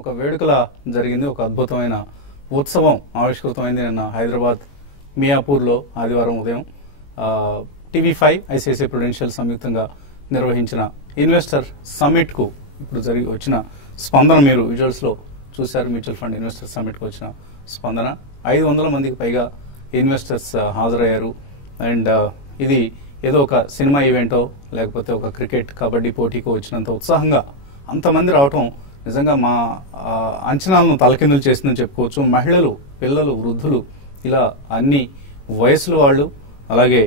ఒక వేడుకలా జరిగింది. ఒక అద్భుతమైన ఉత్సవం ఆవిష్కృతమైంది నిన్న హైదరాబాద్ మియాపూర్లో ఆదివారం ఉదయం. టీవీ5 ఐసిఐసిఐ ప్రుడెన్షియల్ సంయుక్తంగా నిర్వహించిన ఇన్వెస్టర్ సమ్మిట్ కు ఇప్పుడు వచ్చిన స్పందన మీరు విజువల్స్ లో చూశారు. మ్యూచువల్ ఫండ్ ఇన్వెస్టర్ సమ్మిట్ కు వచ్చిన స్పందన 500 మందికి పైగా ఇన్వెస్టర్స్ హాజరయ్యారు. అండ్ ఇది ఏదో ఒక సినిమా ఈవెంటో లేకపోతే ఒక క్రికెట్ కబడ్డీ పోటీకో వచ్చినంత ఉత్సాహంగా అంతమంది రావటం నిజంగా మా అంచనాలను తలకిందులు చేసిందని చెప్పుకోవచ్చు. మహిళలు, పిల్లలు, వృద్ధులు ఇలా అన్ని వయసుల వాళ్ళు, అలాగే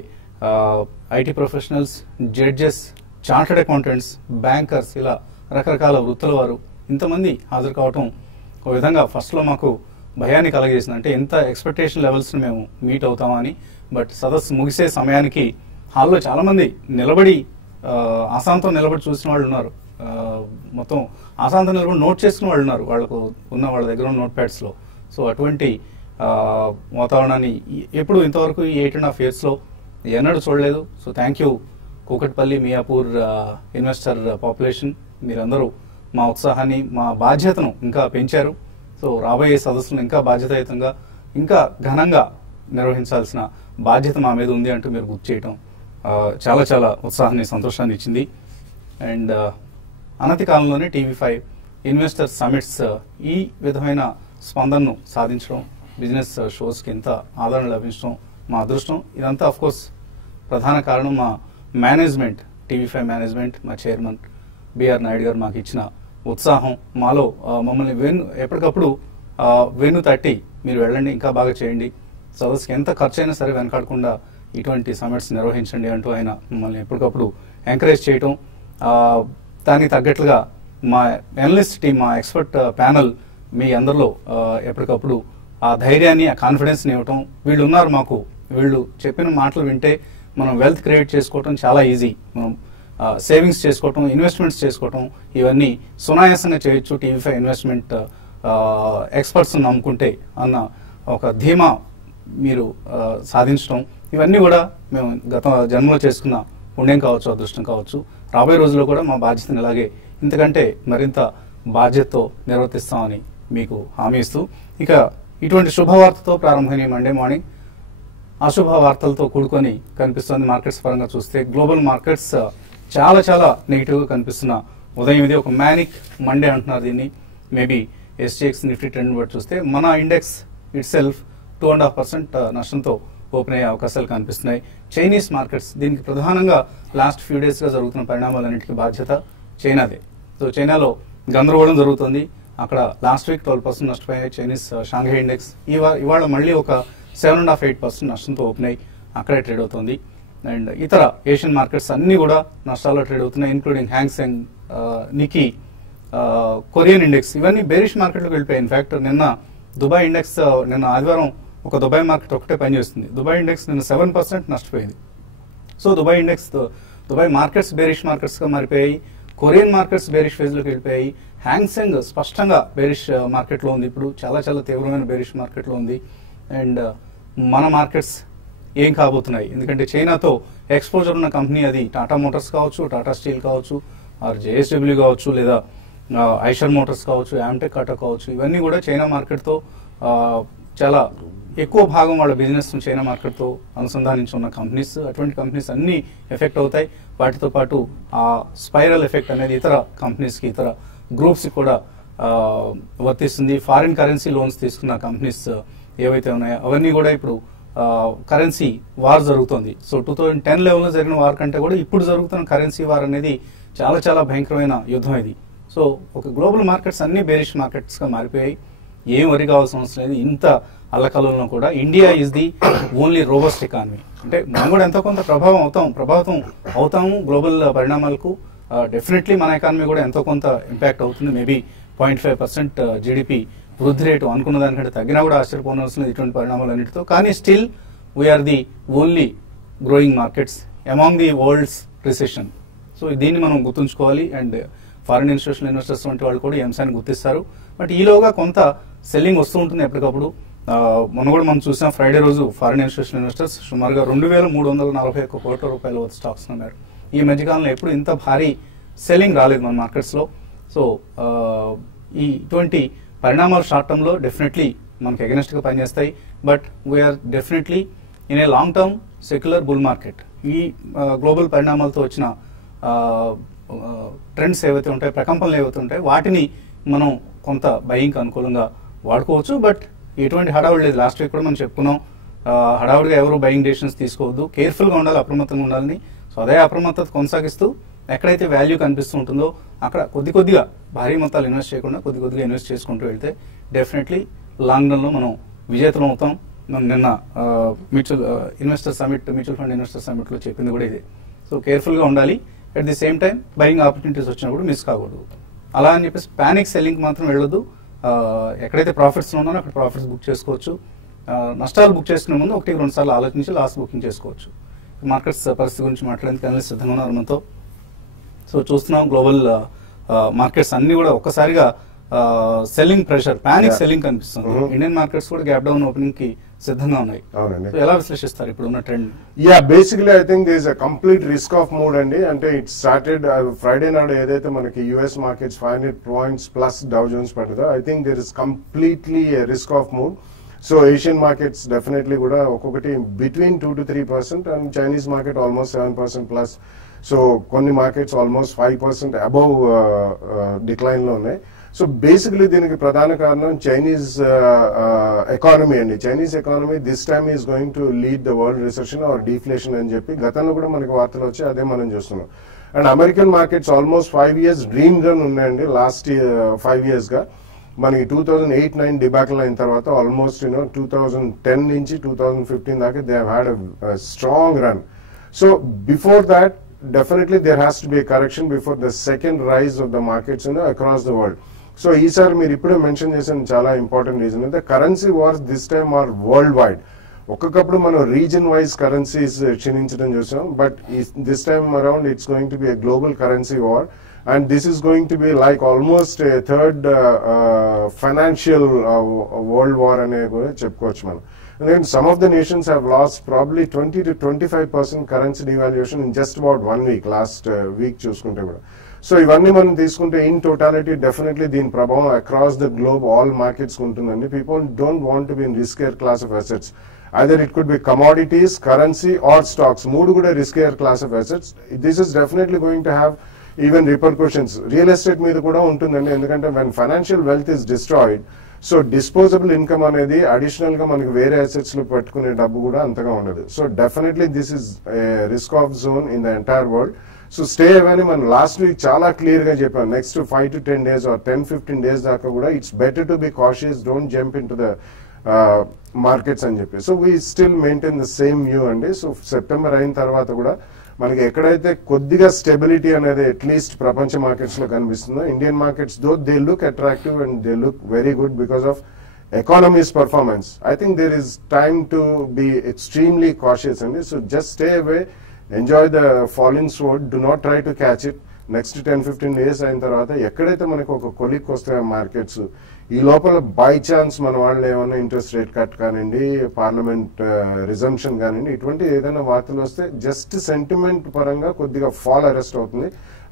IT professionals, judges, chartered accountants, bankers, ఇలా రకరకాల వృత్తుల వారు ఇంతమంది హాజరు కావటం ఒక విధంగా ఫస్ట్లో మాకు భయాన్ని కలగజేసింది. అంటే ఎంత ఎక్స్పెక్టేషన్ లెవెల్స్ మేము మీట్ అవుతామా అని. బట్ సదస్సు ముగిసే సమయానికి హాల్లో చాలా మంది నిలబడి ఆశాంతం నిలబడి చూసిన వాళ్ళు ఉన్నారు. మొత్తం ఆశాంతం నిలబడి నోట్ చేసుకున్న వాళ్ళు ఉన్నారు వాళ్ళకు ఉన్న వాళ్ళ దగ్గర ఉన్న నోట్ ప్యాడ్స్ లో. సో అటువంటి వాతావరణాన్ని ఎప్పుడు ఇంతవరకు ఈ 8.5 years లో ఎన్నడూ చూడలేదు. So thank you Kukatpally, Miyapur investor population. మీరందరూ మా ఉత్సాహాన్ని, మా బాధ్యతను ఇంకా పెంచారు. సో రాబోయే సదస్సును ఇంకా బాధ్యతాయుతంగా, ఇంకా ఘనంగా నిర్వహించాల్సిన బాధ్యత మా మీద ఉంది అంటూ మీరు గుర్తు చేయటం చాలా చాలా ఉత్సాహాన్ని, సంతోషాన్ని ఇచ్చింది. అండ్ అనతి కాలంలోనే టీవీ5 ఇన్వెస్టర్ సమిట్స్ ఈ విధమైన స్పందనను సాధించడం, బిజినెస్ షోస్కి ఎంత ఆదరణ లభించడం మా అదృష్టం. ఇదంతా అఫ్ కోర్స్ ప్రధాన కారణం మా మేనేజ్మెంట్, టీవీ5 మేనేజ్మెంట్, మా చైర్మన్ బిఆర్ నాయుడు గారు మాకు ఇచ్చిన ఉత్సాహం. మాలో మమ్మల్ని ఎప్పటికప్పుడు వెన్ను తట్టి మీరు వెళ్ళండి, ఇంకా బాగా చేయండి, సదస్సుకి ఎంత ఖర్చు అయినా సరే వెనకాడకుండా ఇటువంటి సమిట్స్ నిర్వహించండి అంటూ ఆయన మమ్మల్ని ఎప్పటికప్పుడు ఎంకరేజ్ చేయటం. దానికి తగ్గట్లుగా మా ఎనలిస్ట్ టీం, మా ఎక్స్పర్ట్ ప్యానల్ మీ అందరిలో ఎప్పటికప్పుడు ఆ ధైర్యాన్ని, ఆ కాన్ఫిడెన్స్ని ఇవ్వటం. వీళ్ళు ఉన్నారు మాకు, వీళ్ళు చెప్పిన మాటలు వింటే మనం వెల్త్ క్రియేట్ చేసుకోవటం చాలా ఈజీ. మనం సేవింగ్స్ చేసుకోవటం, ఇన్వెస్ట్మెంట్స్ చేసుకోవటం, ఇవన్నీ సునాయాసంగా చేయొచ్చు టీవీ5 ఇన్వెస్ట్మెంట్ ఎక్స్పర్ట్స్ నమ్ముకుంటే అన్న ఒక ధీమా మీరు సాధించడం. ఇవన్నీ కూడా మేము గత జన్మలో చేసుకున్న పుణ్యం కావచ్చు, అదృష్టం కావచ్చు. రాబోయే రోజుల్లో కూడా మా బాధ్యతను ఇలాగే ఇంతకంటే మరింత బాధ్యతతో నిర్వర్తిస్తామని మీకు హామీ ఇస్తూ, ఇక ఇటువంటి శుభవార్తతో ప్రారంభమైన మండే మార్నింగ్ అశుభ వార్తలతో కూడుకొని కనిపిస్తుంది. మార్కెట్స్ పరంగా చూస్తే గ్లోబల్ మార్కెట్స్ చాలా చాలా నెగిటివ్ గా కనిపిస్తున్న ఉదయం ఇది. ఒక మ్యానిక్ మండే అంటున్నారు దీన్ని. మేబీ ఎస్జిఎక్స్ నిఫ్టీ ట్రెండ్ బట్టి చూస్తే మన ఇండెక్స్ ఇట్ సెల్ఫ్ 2.5% నష్టంతో ఓపెన్ అయ్యే అవకాశాలు కనిపిస్తున్నాయి. చైనీస్ మార్కెట్స్, దీనికి ప్రధానంగా లాస్ట్ ఫ్యూ డేస్ గా జరుగుతున్న పరిణామాలన్నింటికీ బాధ్యత చైనాదే. సో చైనాలో గందరగోళం జరుగుతుంది. అక్కడ లాస్ట్ వీక్ 12% నష్టపోయాయి చైనీస్ షాంఘై ఇండెక్స్. ఇవాళ మళ్ళీ ఒక 7.5-8% నష్టంతో ఓపెన్ అయ్యి అక్కడే ట్రేడ్ అవుతుంది. అండ్ ఇతర ఏషియన్ మార్కెట్స్ అన్ని కూడా నష్టాల్లో ట్రేడ్ అవుతున్నాయి, ఇంక్లూడింగ్ హ్యాంగ్సెంగ్, నికీ, కొరియన్ ఇండెక్స్, ఇవన్నీ బేరిష్ మార్కెట్లోకి వెళ్ళిపోయాయి. ఇన్ఫాక్ట్ నిన్న దుబాయ్ ఇండెక్స్, నిన్న ఆదివారం ఒక దుబాయ్ మార్కెట్ ఒకటే పనిచేస్తుంది. దుబాయ్ ఇండెక్స్ నిన్న 7% నష్టపోయింది. So Dubai markets bearish markets గా మారిపోయాయి. కొరియన్ మార్కెట్స్ బేరిష్ ఫేజ్ లోకి వెళ్ళిపోయాయి. హ్యాంగ్సెంగ్ స్పష్టంగా బేరిష్ మార్కెట్ లో ఉంది, ఇప్పుడు చాలా చాలా తీవ్రమైన బేరిష్ మార్కెట్ లో ఉంది. అండ్ మన మార్కెట్స్ ఏం కాబోతున్నాయి, ఎందుకంటే చైనాతో ఎక్స్పోజర్ ఉన్న కంపెనీ అది టాటా మోటార్స్ కావచ్చు, టాటా స్టీల్ కావచ్చు, ఆర్ జేఎస్డబ్ల్యూ కావచ్చు, లేదా ఐషర్ మోటార్స్ కావచ్చు, యామ్టెక్ కాటా కావచ్చు, ఇవన్నీ కూడా చైనా మార్కెట్తో చాలా ఎక్కువ భాగం వాళ్ళ బిజినెస్ చైనా మార్కెట్తో అనుసంధానించి ఉన్న కంపెనీస్. అటువంటి కంపెనీస్ అన్ని ఎఫెక్ట్ అవుతాయి. వాటితో పాటు ఆ స్పైరల్ ఎఫెక్ట్ అనేది ఇతర కంపెనీస్కి, ఇతర గ్రూప్స్కి కూడా వర్తిస్తుంది. ఫారిన్ కరెన్సీ లోన్స్ తీసుకున్న కంపెనీస్ ఏవైతే ఉన్నాయో అవన్నీ కూడా ఇప్పుడు కరెన్సీ వార్ జరుగుతుంది. సో 2010 లెవెల్లో జరిగిన వార్ కంటే కూడా ఇప్పుడు జరుగుతున్న కరెన్సీ వార్ అనేది చాలా చాలా భయంకరమైన యుద్ధం ఇది. సో ఒక గ్లోబల్ మార్కెట్స్ అన్ని బేరిష్ మార్కెట్స్ గా మారిపోయాయి. ఏం వరి కావాల్సిన అవసరం లేదు. ఇంత అల్లకలంలో కూడా India is the only robust economy. అంటే మనం కూడా ఎంతో కొంత ప్రభావితం అవుతాము గ్లోబల్ పరిణామాలకు. డెఫినెట్లీ మన ఎకానమీ కూడా ఎంతో కొంత ఇంపాక్ట్ అవుతుంది. మేబీ 0.5% జీడిపి వృద్ధి రేటు అనుకున్న దానికంటే తగ్గినా కూడా ఆశ్చర్యపోనవలసిన ఇటువంటి పరిణామాలన్నిటితో. కానీ still we are the only growing markets among the world's recession. So దీన్ని మనం గుర్తుంచుకోవాలి. అండ్ ఫారిన్ ఇన్స్టిట్యూషనల్ ఇన్వెస్టర్స్ వంటి వాళ్ళు కూడా ఈ అంశాన్ని గుర్తిస్తారు. బట్ ఈలోగా కొంత సెల్లింగ్ వస్తూ ఉంటుంది ఎప్పటికప్పుడు. మొన్న కూడా మనం చూసాం, ఫ్రైడే రోజు ఫారిన్ ఇన్స్టిట్యూషనల్ ఇన్వెస్టర్స్ సుమారుగా 2341 కోట్ల రూపాయల వద్ద స్టాక్స్ ఉన్నారు. ఈ మధ్యకాలంలో ఎప్పుడు ఇంత భారీ సెల్లింగ్ రాలేదు మన మార్కెట్స్ లో. సో ఇటువంటి పరిణామాలు షార్ట్ టర్మ్ లో డెఫినెట్లీ మనకి అగెనిస్ట్ గా పనిచేస్తాయి. But we are definitely in a long term secular bull market. ఈ గ్లోబల్ పరిణామాలతో వచ్చిన ట్రెండ్స్ ఏవైతే ఉంటాయి, ప్రకంపనలు ఏవైతే ఉంటాయి, వాటిని మనం కొంత బయింగ్ అనుకూలంగా వాడుకోవచ్చు. బట్ ఎటువంటి హడావుడి లేదు. లాస్ట్ వీక్ కూడా మనం చెప్పుకున్నాం, హడావుడిగా ఎవరు బయింగ్ డెసిషన్స్ తీసుకోవద్దు, కేర్ఫుల్ గా ఉండాలి, అప్రమత్తంగా ఉండాలని. సో అదే అప్రమత్తత కొనసాగిస్తూ ఎక్కడైతే వాల్యూ కనిపిస్తూ ఉంటుందో అక్కడ కొద్దిగా భారీ మొత్తాలు ఇన్వెస్ట్ చేయకుండా కొద్దిగా ఇన్వెస్ట్ చేసుకుంటూ వెళ్తే డెఫినెట్లీ లాంగ్ రన్ లో మనం విజేతలం అవుతాం. మనం నిన్న మ్యూచువల్ ఫండ్ ఇన్వెస్టర్ సమిట్ లో చెప్పింది కూడా ఇదే. సో కేర్ఫుల్ గా ఉండాలి, at the same time buying opportunities వచ్చినప్పుడు మిస్ కాకూడదు. అలా అని చెప్పేసి పానిక్ సెల్లింగ్ మాత్రం వెళ్ళొద్దు. ఎక్కడైతే ప్రాఫిట్స్ ఉన్నారో అక్కడ ప్రాఫిట్స్ బుక్ చేసుకోవచ్చు. నష్టాలు బుక్ చేసుకునే ముందు 1-2 సార్లు ఆలోచించి లాస్ట్ బుకింగ్ చేసుకోవచ్చు. మార్కెట్స్ పరిస్థితి గురించి మాట్లాడేందుకు అనలిస్ట్ సిద్ధంగా ఉన్నారు మనతో. సో చూస్తున్నాం గ్లోబల్ మార్కెట్స్ అన్ని కూడా ఒక్కసారిగా సెల్లింగ్ ప్రెషర్, పానిక్ సెల్లింగ్ కనిపిస్తుంది. ఇండియన్ మార్కెట్స్ కూడా గ్యాప్ డౌన్ ఓపెనింగ్ కి సిద్ధంగా ఉన్నాయి. ఎలా విశ్లేషిస్తారు ఇప్పుడు ఉన్న trend? Basically I think there is a complete risk off mood అండి. అంటే ఇట్ స్టార్టెడ్ ఫ్రైడే నాడు ఏదైతే మనకి US markets 500 points plus Dow Jones పడిందో, I think there is completely risk off mood. So Asian markets definitely కూడా ఒక్కొక్కటి between 2 to 3% and Chinese market almost 7% plus. So కొన్ని markets almost 5% above decline లో ఉన్నాయి. So basically దీనికి ప్రధాన కారణం Chinese economy అండి. Chinese economy this time is going to lead the world recession or deflation అని చెప్పి గతంలో కూడా మనకి వార్తలు వచ్చి అదే మనం చూస్తున్నాం. And American markets almost 5 years dream run ఉన్నాయండి లాస్ట్ 5 years గా. మనకి 2008-9 డిబాకల్ అయిన తర్వాత ఆల్మోస్ట్ 2010 నుంచి 2015 దాకా they had a strong run. So before that definitely there has to be a correction before the second rise of the markets across the world. So ఈసారి మీరు ఇప్పుడే మెన్షన్ చేసిన చాలా ఇంపార్టెంట్ రీజన్ అంటే currency wars this time are world wide. ఒక్కొక్కప్పుడు మనం reason wise currencies క్షీణించడం చూసాం, but this time around it's going to be a global currency war and this is going to be like almost a third financial world war అనే కూడా చెప్పుకోవచ్చు మనం. And then some of the nations have lost probably 20 to 25% currency devaluation in just about 1 week. Last week చూసుకుంటే కూడా. So ఇవన్నీ మనం తీసుకుంటే in totality definitely దీని ప్రభావం across the globe all markets ఉంటుందండి. People don't want to be in riskier class of assets. Either it could be commodities, currency or stocks. మూడు కూడా riskier class of assets. This is definitely going to have even repercussions real estate మీద కూడా ఉంటుందండి. ఎందుకంటే when financial wealth is destroyed, so disposable income అనేది additional గా మనకి వేరే అసెట్స్ లో పెట్టుకునే డబ్బు కూడా అంతగా ఉండదు. So definitely this is risk off zone in the entire world. So stay away మనం లాస్ట్ వీక్ చాలా క్లియర్ గా చెప్పాం. Next 5 to 10 days or 10-15 days దాకా కూడా it's better to be cautious, don't jump in to the markets అని చెప్పి. So we still maintain the same view అండి. So September అయిన తర్వాత కూడా మనకి ఎక్కడైతే కొద్దిగా స్టెబిలిటీ అనేది అట్లీస్ట్ ప్రపంచ మార్కెట్స్ లో కనిపిస్తుందో, Indian markets though they look attractive and they look very good because of economies performance. I think there is time to be extremely cautious అండి. So just stay away, enjoy the falling sword, do not try to catch it. Next 10-15 days అయిన తర్వాత ఎక్కడైతే మనకు ఒక కొలిక్ వస్తాయో markets, ఈ లోపల by chance మన వాళ్ళు ఏమైనా ఇంట్రెస్ట్ రేట్ కట్ కానివ్వండి, పార్లమెంట్ రిజంప్షన్ కానివ్వండి, ఇటువంటి ఏదైనా వార్తలు వస్తే జస్ట్ సెంటిమెంట్ పరంగా కొద్దిగా ఫాల్ అరెస్ట్ అవుతుంది.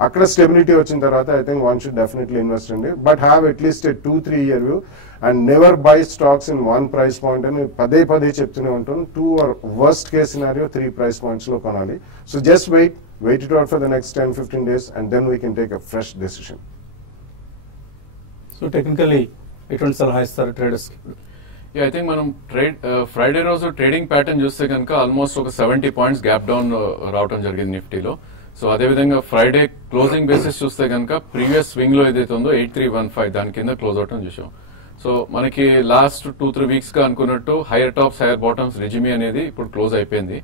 అక్కడ స్టెబిలిటీ వచ్చిన తర్వాత I think one should definitely invest అండి. But have at least 2-3 year view and never buy stocks in 1 price point అని పదే చెప్తూనే ఉంటాను. 2 or worst case scenario 3 price points లో కొనాలి. So just wait it out for the next 10-15 days and then we can take a fresh decision. So technically ఎటువంటి సలహా ఇస్తారు traders కి? ఐ థింక్ మనం ఫ్రైడే రోజు ట్రేడింగ్ ప్యాటర్న్ చూస్తే కనుక ఆల్మోస్ట్ ఒక 70 points గ్యాప్ డౌన్ రావడం జరిగింది నిఫ్టీలో. సో అదేవిధంగా ఫ్రైడే క్లోజింగ్ బేసిస్ చూస్తే కనుక ప్రీవియస్ స్వింగ్ లో ఏదైతే ఉందో 8315 దాని కింద క్లోజ్ అవటం చూసాం. సో మనకి లాస్ట్ 2-3 weeks గా అనుకున్నట్టు హైయర్ టాప్స్ హైయర్ బాటమ్స్ రెజిమీ అనేది ఇప్పుడు క్లోజ్ అయిపోయింది.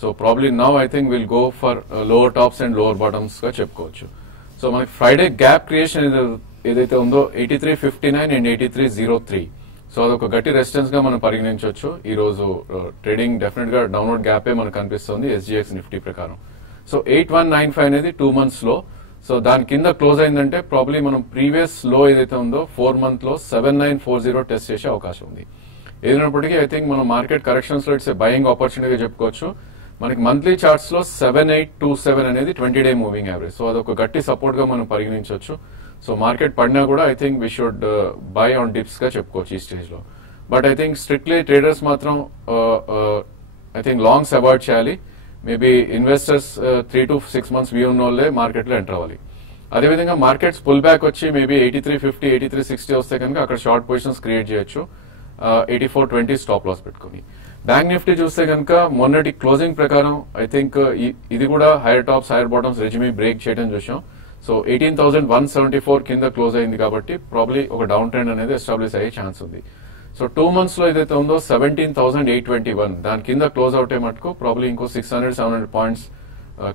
So probably now I think will go for lower tops and lower bottoms గా చెప్పుకోవచ్చు. సో మనకి ఫ్రైడే గ్యాప్ క్రియేషన్ ఏదైతే ఉందో 8359 అండ్ 8303. సో అదొక గట్టి రెసిస్టెన్స్ గా మనం పరిగణించవచ్చు. ఈ రోజు ట్రేడింగ్ డెఫినెట్ గా డౌన్వర్డ్ గ్యాపే మనకు కనిపిస్తుంది ఎస్జీఎక్స్ నిఫ్టీ ప్రకారం. సో 8195 అనేది 2 months లో. సో దాని కింద క్లోజ్ అయిందంటే ప్రాబ్లీ మనం ప్రీవియస్ లో ఏదైతే ఉందో 4 month లో 7940 టెస్ట్ చేసే అవకాశం ఉంది. ఏదైనప్పటికీ ఐ థింక్ మనం మార్కెట్ కరెక్షన్స్ లో ఇట్స్ బయింగ్ ఆపర్చునిటీగా చెప్పుకోవచ్చు. మనకి మంత్లీ చార్ట్స్ లో 7827 అనేది 20-day మూవింగ్ యావరేజ్. సో అదొక గట్టి సపోర్ట్ గా మనం పరిగణించవచ్చు. సో మార్కెట్ పడినా కూడా I think we should buy on dips గా చెప్పుకోవచ్చు ఈ స్టేజ్ లో. But I think strictly traders మాత్రం ఐ థింక్ లాంగ్స్ అవాయిడ్ చేయాలి. Maybe investors 3 to 6 months view ఉన్న వాళ్ళే మార్కెట్ లో ఎంటర్ అవ్వాలి. అదేవిధంగా మార్కెట్స్ పుల్ బ్యాక్ వచ్చి మేబీ 83.50 83.60 వస్తే కనుక అక్కడ షార్ట్ పొజిషన్స్ క్రియేట్ చేయొచ్చు 84.20 స్టాప్ లాస్ పెట్టుకుని. బ్యాంక్ నిఫ్టీ చూస్తే కనుక మొన్నటి క్లోజింగ్ ప్రకారం ఐ థింక్ ఇది కూడా higher tops higher bottoms regime break చేయడం చూసాం. సో 18,174 కింద క్లోజ్ అయింది కాబట్టి ప్రాబ్లీ ఒక డౌన్ ట్రెండ్ అనేది ఎస్టాబ్లిష్ అయ్యే ఛాన్స్ ఉంది. సో 2 months లో ఏదైతే ఉందో 17,821 దాని కింద క్లోజ్ అవుట్ అయ్యే మటుకు ప్రాబ్లీ ఇంకో 600-700 పాయింట్స్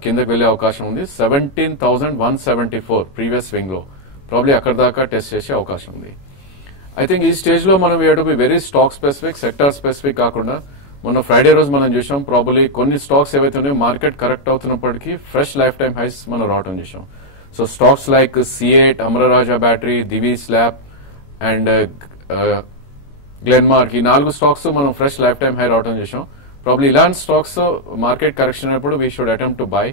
కిందకి వెళ్లే అవకాశం ఉంది. 17,174 ప్రీవియస్ స్వింగ్ లో ప్రాబ్లీ అక్కడ దాకా టెస్ట్ చేసే అవకాశం ఉంది. ఐ థింక్ ఈ స్టేజ్ లో మనం we have to be very stock specific sector specific కాకుండా మొన్న ఫ్రైడే రోజు మనం చూసాం ప్రాబ్లీ కొన్ని స్టాక్స్ ఏవైతే ఉన్నాయో మార్కెట్ కరెక్ట్ అవుతున్నప్పటికీ ఫ్రెష్ లైఫ్ టైమ్ హైస్ మనం రావడం చూసాం. So stocks like C8, Amararaja battery, Divi's lab and Glenmark ఈ 4 స్టాక్స్ మనం ఫ్రెష్ లైఫ్ టైమ్ హై రావడం చూసాం. ప్రాబ్లీ ఇలాంటి స్టాక్స్ మార్కెట్ కరెక్షన్ అయినప్పుడు we should attempt to buy.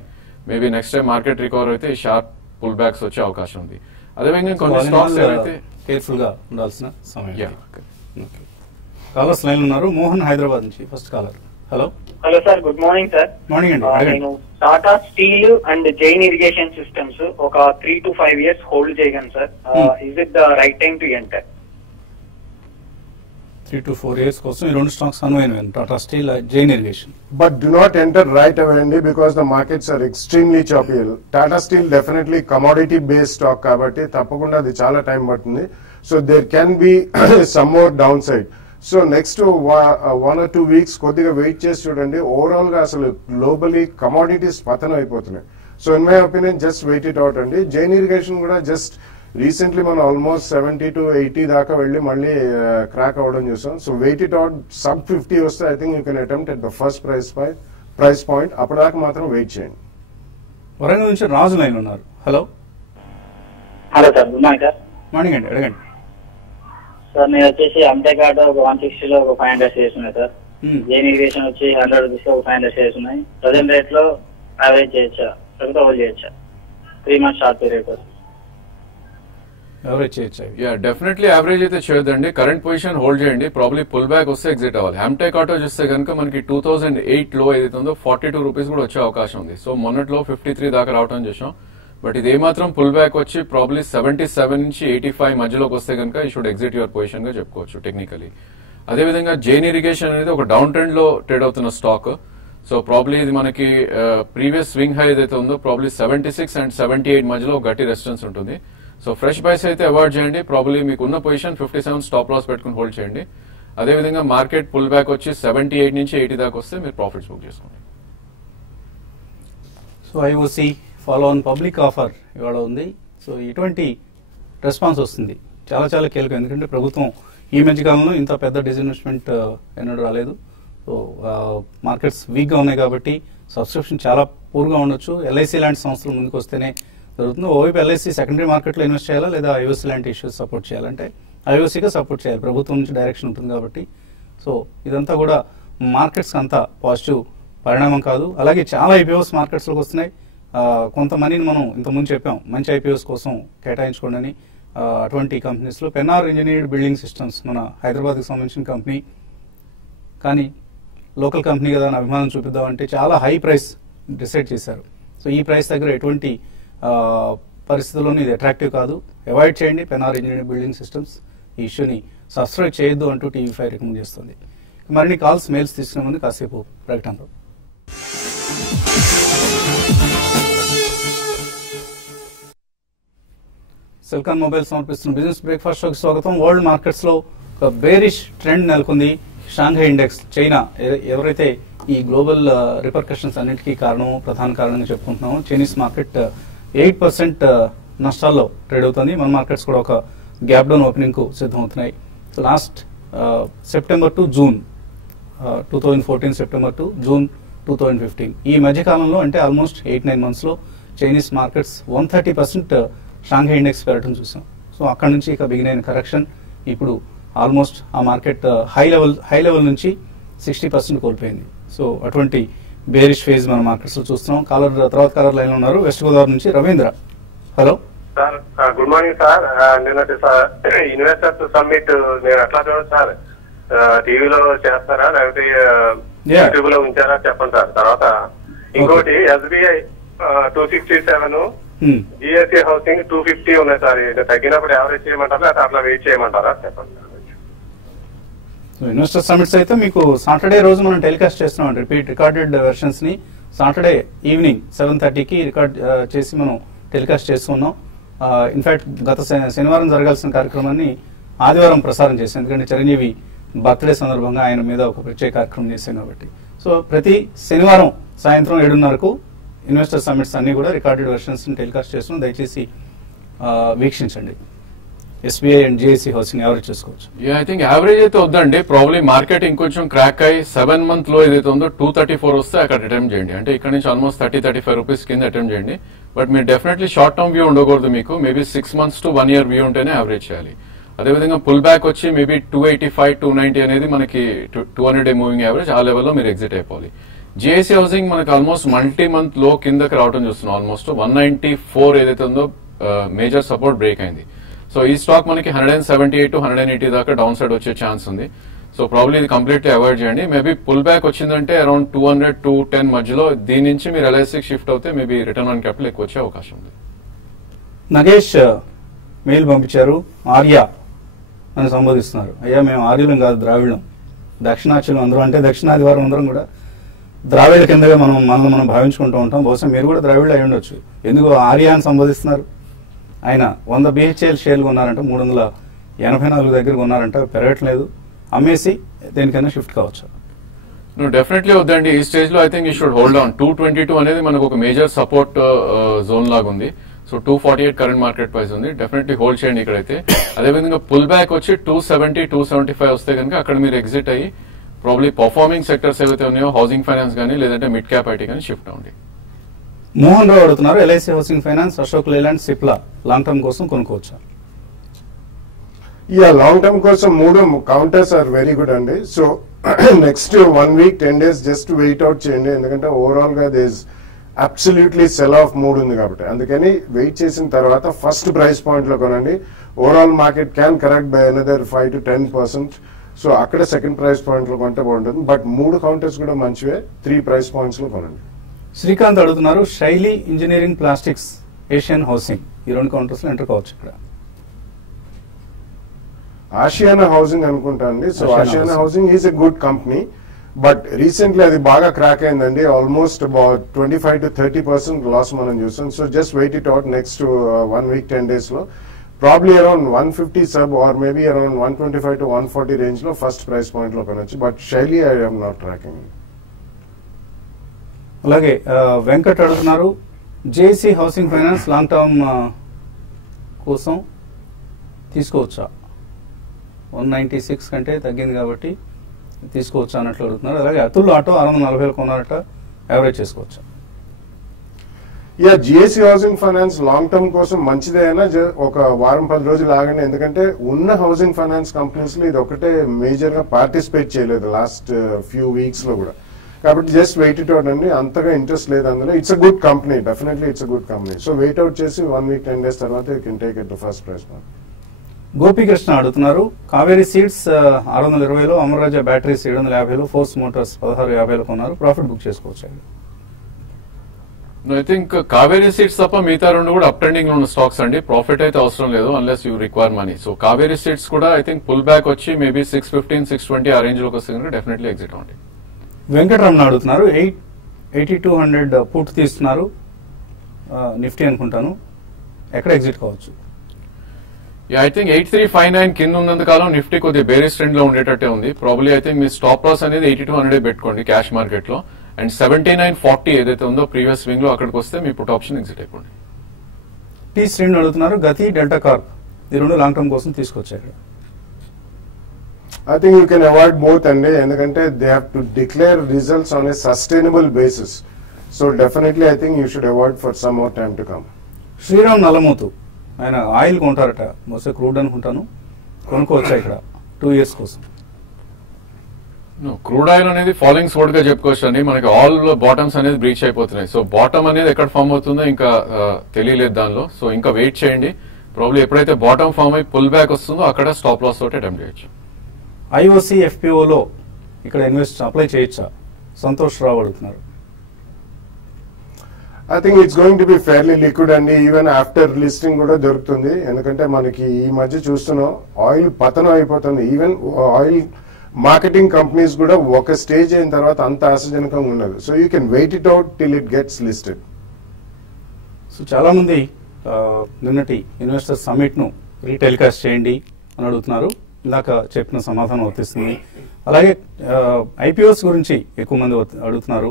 Maybe next time market recover అయితే షార్ప్ పుల్ బ్యాక్స్ వచ్చే అవకాశం ఉంది. అదేవిధంగా కొన్ని స్టాక్స్ ఏవైతే కేర్ఫుల్ గా ఉండాల్సిన సమయం. కాలర్స్ లైన్ ఉన్నారు. మోహన్ హైదరాబాద్ నుంచి first caller. Hello hello sir, good morning sir. Morning అండి. నేను Tata Steel and Jain Irrigation Systems ఒక 3 to 5 years హోల్డ్ చేయగలను sir. Is it the right time to enter? 3 to 4 years కోసం ఈ 2 స్టాక్స్ అనువైన Tata Steel, Jain Irrigation. But do not enter right away because the markets are extremely choppy. Tata Steel definitely commodity based stock kabatti tappakunda adi chaala time pattundi. So there can be some more downside. So next 1 or 2 weeks kodiga wait chesi chudandi. Overall ga asalu globally commodities patanam ayipothunnayi. So in my opinion just wait it out andi. Jain irrigation kuda just recently మనం almost 70 to 80 దాకా వెళ్ళి మళ్ళీ crack అవ్వడం చూసాం. So wait it out. sub 50 వస్తే I think you can attempt at the first price point. అప్పటిదాకా మాత్రం wait చేయండి. వరంగల్ నుంచి రాజు లైన్ ఉన్నారు. Hello hello sir, good morning sir. Morning అండి, అడగండి సార్. నేను వచ్చేసి అంతే కార్డు ఒక 160 లో ఒక 500 షేర్స్ ఉన్నాయి సార్. జైన్ ఇరిగేషన్ వచ్చి 100 రూపీస్ లో ఒక 500 షేర్స్ ఉన్నాయి. ప్రజెంట్ రేట్ లో యావరేజ్ చేయొచ్చా లేకపోతే హోల్డ్ చేయొచ్చా? 3 months షార్ట్ పీరియడ్ కోసం ఎవరేజ్ చేయొచ్చు? డెఫినెట్లీ యావరేజ్ అయితే చేయొద్దండి. కరెంట్ పొజిషన్ హోల్డ్ చేయండి. ప్రాబ్లీ పుల్ బ్యాక్ వస్తే ఎగ్జిట్ అవ్వాలి. హ్యామ్టెక్ ఆటో చూస్తే కనుక మనకి 2008 లో ఏదైతే ఉందో 42 రూపీస్ కూడా వచ్చే అవకాశం ఉంది. సో మొన్నట్లో 53 దాకా రావడం చూసాం. బట్ ఇది ఏమాత్రం పుల్ బ్యాక్ వచ్చి ప్రాబ్లీ 77 నుంచి 85 మధ్యలోకి వస్తే కనుక ఈ షుడ్ ఎగ్జిట్ యువర్ పొజిషన్ గా చెప్పుకోవచ్చు టెక్నికలీ. అదేవిధంగా జైన్ ఇరిగేషన్ అనేది ఒక డౌన్ ట్రెండ్ లో ట్రేడ్ అవుతున్న స్టాక్. సో ప్రాబ్లీ ఇది మనకి ప్రీవియస్ స్వింగ్ హై ఏదైతే ఉందో ప్రాబ్లీ 76 and 78 మధ్యలో గట్టి రెసిస్టెన్స్ ఉంటుంది. సో ఫ్రెష్ బైస్ అయితే అవాయిడ్ చేయండి. ప్రాబ్లీ మీకు ఉన్న పొజిషన్ 57 స్టాప్ లాస్ పెట్టుకుని హోల్డ్ చేయండి. అదేవిధంగా మార్కెట్ పుల్ బ్యాక్ వచ్చి 78 నుంచి 80 దాకా వస్తే మీరు ప్రాఫిట్స్ బుక్ చేసుకోండి. So IOC follow on public offer ఇవాళ ఉంది. సో ఎటువంటి రెస్పాన్స్ వస్తుంది చాలా చాలా కీలకం. ఎందుకంటే ప్రభుత్వం ఈ మధ్య కాలంలో ఇంత పెద్ద డిస్ఇన్వెస్ట్మెంట్ ఎన్నడూ రాలేదు. సో మార్కెట్స్ వీక్గా ఉన్నాయి కాబట్టి సబ్స్క్రిప్షన్ చాలా పూర్గా ఉండొచ్చు. ఎల్ఐసి లాంటి సంస్థలు ముందుకు వస్తేనే జరుగుతుంది. ఓవైపు ఎల్ఐసి సెకండరీ మార్కెట్లో ఇన్వెస్ట్ చేయాలా లేదా ఐఓసి లాంటి ఇష్యూస్ సపోర్ట్ చేయాలంటే ఐఓసిగా సపోర్ట్ చేయాలి. ప్రభుత్వం నుంచి డైరెక్షన్ ఉంటుంది కాబట్టి. సో ఇదంతా కూడా మార్కెట్స్కి అంతా పాజిటివ్ పరిణామం కాదు. అలాగే చాలా ఐపీఓస్ మార్కెట్స్లోకి వస్తున్నాయి. కొంత మనీని మనం ఇంతకుముందు చెప్పాం మంచి ఐపీఓస్ కోసం కేటాయించుకోండి అని. అటువంటి కంపెనీస్లో పెన్నార్ ఇంజనీర్డ్ బిల్డింగ్ సిస్టమ్స్ మన హైదరాబాద్కి సంబంధించిన కంపెనీ, కానీ లోకల్ కంపెనీ కదా అని అభిమానం చూపిద్దామంటే చాలా హై ప్రైస్ డిసైడ్ చేశారు. సో ఈ ప్రైస్ దగ్గర ఎటువంటి పరిస్థితుల్లోనూ ఇది అట్రాక్టివ్ కాదు. అవాయిడ్ చేయండి పెన్నార్ ఇంజనీరింగ్ బిల్డింగ్ సిస్టమ్స్. ఈ ఇష్యూని సబ్స్క్రైబ్ చేయొద్దు అంటూ TV5 రికమెండ్ చేస్తుంది. మరిన్ని కాల్స్ మెయిల్స్ తీసుకునే ముందు కాసేపు ప్రకటనలో. సెల్కాన్ మొబైల్ సమర్పిస్తున్న బిజినెస్ బ్రేక్ఫాస్ట్ షోకి స్వాగతం. వరల్డ్ మార్కెట్స్ లో ఒక బేరిష్ ట్రెండ్ నెలకొంది. షాంఘై ఇండెక్స్, చైనా ఎవరైతే ఈ గ్లోబల్ రిపర్కషన్స్ అన్నింటికీ కారణం ప్రధాన కారణంగా చెప్పుకుంటున్నాము. చైనీస్ మార్కెట్ 8% నష్టాల్లో ట్రేడ్ అవుతుంది. మన మార్కెట్స్ కూడా ఒక గ్యాప్ డౌన్ ఓపెనింగ్ కు సిద్ధమవుతున్నాయి. Last September to June 2014 September to June 2015 ఈ మధ్య కాలంలో అంటే ఆల్మోస్ట్ 8-9 months లో చైనీస్ మార్కెట్స్ 130% షాంఘై ఇండెక్స్ పెరగడం చూసాం. సో అక్కడ నుంచి ఇక బిగిన్ అయిన కరెక్షన్ ఇప్పుడు ఆల్మోస్ట్ ఆ మార్కెట్ హై లెవెల్ నుంచి 60% కోల్పోయింది. సో అటువంటి బేరిష్ ఫేజ్ మన మార్కెట్స్ లో చూస్తున్నాం. తర్వాత కాలర్ లైన్ ఉన్నారు. వెస్ట్ గోదావరి నుంచి Ravindra. Hello sir good morning sir. నిన్నటి సార్ ఇన్వెస్టర్స్ సమ్మిట్ నేను ఎట్లా చూడండి సార్, టీవీలో చేస్తారా లేకపోతే యూట్యూబ్ లో ఉంచారా చెప్పండి సార్. తర్వాత ఇంకోటి SBI 267, GSE హౌసింగ్ 250 ఉన్నాయి సార్. ఇది తగ్గినప్పుడు యావరేజ్ చేయమంటారా లేకపోతే అట్లా వెయిట్ చేయమంటారా చెప్పండి సార్. ఇన్వెస్టర్ సమిట్స్ అయితే మీకు సాటర్డే రోజు మనం టెలికాస్ట్ చేస్తున్నాం. రికార్డెడ్ వెర్షన్స్ ని సాటర్డే ఈవినింగ్ 7:30కి రికార్డ్ చేసి మనం టెలికాస్ట్ చేస్తున్నాం. ఇన్ఫాక్ట్ గత శనివారం జరగాల్సిన కార్యక్రమాన్ని ఆదివారం ప్రసారం చేశాం, ఎందుకంటే చిరంజీవి బర్త్డే సందర్భంగా ఆయన మీద ఒక ప్రత్యేక కార్యక్రమం చేశాం కాబట్టి. సో ప్రతి శనివారం సాయంత్రం 7:30కు ఇన్వెస్టర్ సమిట్స్ అన్ని కూడా రికార్డెడ్ వెర్షన్స్ ని టెలికాస్ట్ చేస్తున్నాం. దయచేసి వీక్షించండి. SBI and GSE housing average చేసుకోవచ్చు. ఐ థింక్ యావరేజ్ అయితే వద్దండి. ప్రాబ్లీ మార్కెట్ ఇంకొంచెం క్రాక్ అయ్యి 7 month లో ఏదైతే ఉందో 234 వస్తే అక్కడ అటెంప్ట్ చేయండి. అంటే ఇక్కడ నుంచి ఆల్మోస్ట్ 30-35 రూపీస్ కింద అటెంప్ట్ చేయండి. బట్ మీరు డెఫినెట్లీ షార్ట్ టర్మ్ వ్యూ ఉండకూడదు. మీకు maybe 6 months to 1 year view ఉంటేనే యావరేజ్ చేయాలి. అదేవిధంగా పుల్ బ్యాక్ వచ్చి మేబీ 285-290 అనేది మనకి 200-day మూవింగ్ యావరేజ్, ఆ లెవెల్లో మీరు ఎగ్జిట్ అయిపోవాలి. GSE హౌసింగ్ మనకి ఆల్మోస్ట్ మల్టీ మంత్ లో కిందకి రావడం చూస్తున్నాం. ఆల్మోస్ట్ 194 ఏదైతే ఉందో మేజర్ సపోర్ట్ బ్రేక్ అయింది. సో ఈ స్టాక్ మనకి 178-180 దాకా డౌన్ సైడ్ వచ్చే ఛాన్స్ ఉంది. సో ప్రాబ్లీ ఇది కంప్లీట్లీ అవాయిడ్ చేయండి. మేబీ పుల్ బ్యాక్ వచ్చిందంటే అరౌండ్ 200-210 మధ్యలో దీని నుంచి మీరు LICకి షిఫ్ట్ అవుతే మేబీ రిటర్న్ ఆన్ క్యాపిటల్ ఎక్కువ వచ్చే అవకాశం ఉంది. నగేష్ మెయిల్ పంపించారు. ఆర్య అని సంబోధిస్తున్నారు. అయ్యా మేము ఆర్యులం కాదు, ద్రావిడం, దక్షిణాచులం అందరం, అంటే దక్షిణాదివారం అందరం కూడా ద్రావిడ కిందగా మనం భావించుకుంటూ ఉంటాం. బహుశా మీరు కూడా ద్రావిడ అయి ఉండొచ్చు. ఎందుకు ఆర్య అని సంబోధిస్తున్నారు? ఆయన 100 BHL షేర్లు కొన్నారంట, 384 దగ్గర కొన్నారంట, పెరగట్లేదు. అమ్మేసి దేనికైనా షిఫ్ట్ కావచ్చు. డెఫినెట్లీ వద్దండి. ఈ స్టేజ్ లో I think you should hold on. 222 అనేది మనకు ఒక మేజర్ సపోర్ట్ జోన్ లాగా ఉంది. సో 248 కరెంట్ మార్కెట్ ప్రైస్ ఉంది. డెఫినెట్లీ హోల్డ్ చేయండి ఇక్కడైతే. అదేవిధంగా పుల్ బ్యాక్ వచ్చి 270-275 వస్తే కనుక అక్కడ మీరు ఎగ్జిట్ అయ్యి ప్రాబ్లీ పర్ఫార్మింగ్ సెక్టర్స్ ఏవైతే ఉన్నాయో హౌసింగ్ ఫైనాన్స్ కానీ లేదంటే మిడ్ క్యాప్ ఐటీ కానీ షిఫ్ట్ అవ్వండి. మోహన్ రావు అడుగుతున్నారు, LIC housing finance, Ashok Leyland, Cipla long term కోసం కొనుక్కోవచ్చా? లాంగ్ టర్మ్ కోసం 3 కౌంటర్స్ ఆర్ వెరీ గుడ్ అండి. So next 1 week 10 days just wait out చేయండి. ఎందుకంటే ఓవరాల్ గా there's absolutely sell off mood ఉంది కాబట్టి, అందుకని వెయిట్ చేసిన తర్వాత ఫస్ట్ ప్రైస్ పాయింట్ లో కొనండి. Overall market can correct by another 5-10%. So అక్కడ సెకండ్ ప్రైస్ పాయింట్ లో కొంటే బాగుంటుంది. బట్ 3 కౌంటర్స్ కూడా మంచివే. 3 ప్రైస్ పాయింట్స్ లో కొనండి. శ్రీకాంత్ అడుగుతున్నారు, శైలి ఇంజనీరింగ్ ప్లాస్టిక్స్, ఏషియన్ హౌసింగ్, ఈ 2 కౌంటర్స్ లో ఎంటర్ కావచ్చు ఇక్కడ. ఆసియానా హౌసింగ్ అనుకుంటా అండి. So Ashiana housing is a good company, but recently అది బాగా క్రాక్ అయిందండి. ఆల్మోస్ట్ అబౌట్ 25-30% లాస్ మనం చూస్తాం. So just wait it out next 1 week 10 days లో. Probably around 150 sub or maybe around 125-140 range లో ఫస్ట్ ప్రైస్ పాయింట్ లో కొనొచ్చు. బట్ శైలి ఐ ఆమ్ నాట్ ట్రాకింగ్. అలాగే వెంకట్ అడుగుతున్నారు, JSE housing finance long term కోసం తీసుకోవచ్చా? 196 కంటే తగ్గింది కాబట్టి తీసుకోవచ్చా అన్నట్లు అడుగుతున్నారు. అలాగే అతుల్ ఆటో 640 కొన్నారట, యావరేజ్ చేసుకోవచ్చా? GSE housing finance long term కోసం మంచిదైనా ఒక వారం 10 రోజులు ఆగండి. ఎందుకంటే ఉన్న హౌసింగ్ ఫైనాన్స్ కంపెనీస్ లో ఇది ఒకటే మేజర్ గా పార్టిసిపేట్ చేయలేదు లాస్ట్ ఫ్యూ వీక్స్ లో కూడా. కాబట్టి జస్ట్ వెయిట్ ఇట్ అవుట్ అండి. అంతగా ఇంట్రెస్ట్ లేదు అందులో. It's a good company, definitely it's a good company. So wait out చేసి 1 week 10 days తర్వాత you can take it to first price point. Gopikrishna అడుగుతున్నారు, కావేరీ సీడ్స్ 620లో, అమర్రాజా బ్యాటరీస్ 750లో, ఫోర్స్ మోటార్స్ 1650లో కొన్నారు, ప్రాఫిట్ బుక్ చేసుకోవచ్చు. ఐ థింక్ కావేరీ సీడ్స్ తప్ప మిగతా 2 కూడా అప్ ట్రెండింగ్ లో ఉన్న స్టాక్స్ అండి. ప్రాఫిట్ అయితే అవసరం లేదు unless you require money. So Kaveri seeds కూడా ఐ థింక్ పుల్ బ్యాక్ వచ్చి మేబీ 615-620 ఆ రేంజ్ లోకి వస్తుంది, డెఫినెట్లీ ఎగ్జిట్ అవ్వండి. వెంకటరమణ అడుగుతున్నారు, 8200 పుట్ తీస్తున్నారు, నిఫ్టీ అనుకుంటాను, ఎక్కడ ఎగ్జిట్ కావచ్చు? ఐ థింక్ 8359 కింద ఉన్నంత కాలం నిఫ్టీ కొద్దిగా బేరిష్ ట్రెండ్ లో ఉండేటట్టే ఉంది. ప్రాబ్లీ ఐ థింక్ మీ స్టాప్ లాస్ అనేది 8200 పెట్టుకోండి క్యాష్ మార్కెట్ లో. అండ్ 7940 ఏదైతే ఉందో ప్రీవియస్ స్వింగ్ లో అక్కడికి వస్తే మీ పుట్ ఆప్షన్ ఎగ్జిట్ అయిపోండి. టీ శ్రేణి అడుగుతున్నారు, గతి, డెల్టా కార్ప్, ఈ 2 లాంగ్ టర్మ్ కోసం తీసుకొచ్చారు. I think you can avoid both అండి. ఎందుకంటే they have to declare results on a sustainable basis. So definitely I think you should avoid for some more time to come. Sriram Nallamothu, ఆయన oil కొంటారట, బహుశా crude అనుకుంటాను, కొనుక్కోవచ్చా ఇక్కడ 2 years కోసం? Crude oil అనేది following sport గా చెప్పుకోవచ్చు అండి. మనకి ఆల్ బాటమ్స్ అనేది బ్రీచ్ అయిపోతున్నాయి. సో బాటమ్ అనేది ఎక్కడ ఫామ్ అవుతుందో ఇంకా తెలియలేదు దానిలో. సో ఇంకా వెయిట్ చేయండి. ప్రాబ్లీ ఎప్పుడైతే బాటమ్ ఫామ్ అయి పుల్ బ్యాక్ వస్తుందో అక్కడ స్టాప్ లాస్ తోటి అటెంప్ట్ చేయొచ్చు. ఐఓసి ఎఫ్పిఓలో ఇక్కడ అప్లై చేయొచ్చా? సంతోష్ రావు అడుగుతున్నారు. I think it's going to B fairly liquid అండి. ఈవెన్ ఆఫ్టర్ లిస్టింగ్ కూడా దొరుకుతుంది. ఎందుకంటే మనకి ఈ మధ్య చూస్తున్నాం ఆయిల్ పతనం అయిపోతుంది. ఈవెన్ ఆయిల్ మార్కెటింగ్ కంపెనీస్ కూడా ఒక స్టేజ్ అయిన తర్వాత అంత ఆశాజనకంగా ఉండదు. So you can wait it out till it gets listed. So చాలా మంది నిన్నటి ఇన్వెస్టర్ సమ్మిట్ ను రీటెలికాస్ట్ చేయండి అని అడుగుతున్నారు. ఇందాక చెప్పిన సమాధానం వర్తిస్తుంది. అలాగే ఐపీఓస్ గురించి ఎక్కువ మంది అడుగుతున్నారు.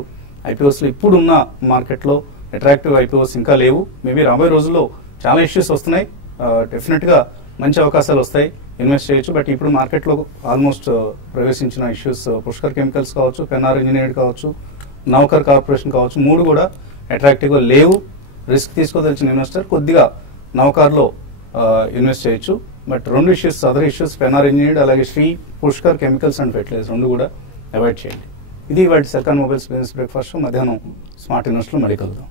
ఐపీఓస్ ఇప్పుడున్న మార్కెట్లో అట్రాక్టివ్ ఐపీఓస్ ఇంకా లేవు. మేబీ రాబోయే రోజుల్లో చాలా ఇష్యూస్ వస్తున్నాయి. డెఫినెట్ గా మంచి అవకాశాలు వస్తాయి, ఇన్వెస్ట్ చేయొచ్చు. బట్ ఇప్పుడు మార్కెట్లో ఆల్మోస్ట్ ప్రవేశించిన ఇష్యూస్ పుష్కర్ కెమికల్స్ కావచ్చు, పెన్నార్ ఇంజనీర్డ్ కావచ్చు, నౌకర్ కార్పొరేషన్ కావచ్చు, మూడు కూడా అట్రాక్టివ్ గా లేవు. రిస్క్ తీసుకోదలిచిన ఇన్వెస్టర్ కొద్దిగా నౌకార్లో ఇన్వెస్ట్ చేయొచ్చు. బట్ రెండు issues, other issues Pennar engineered అలాగే Shri Pushkar chemicals and fertilizers రెండు కూడా అవాయిడ్ చేయండి. ఇది వాటి సర్కార్ మొబైల్స్ బిజినెస్ బ్రేక్ఫాస్ట్. మధ్యాహ్నం స్మార్ట్ ఇన్వెస్ట్లో మళ్ళీ కలుద్దాం.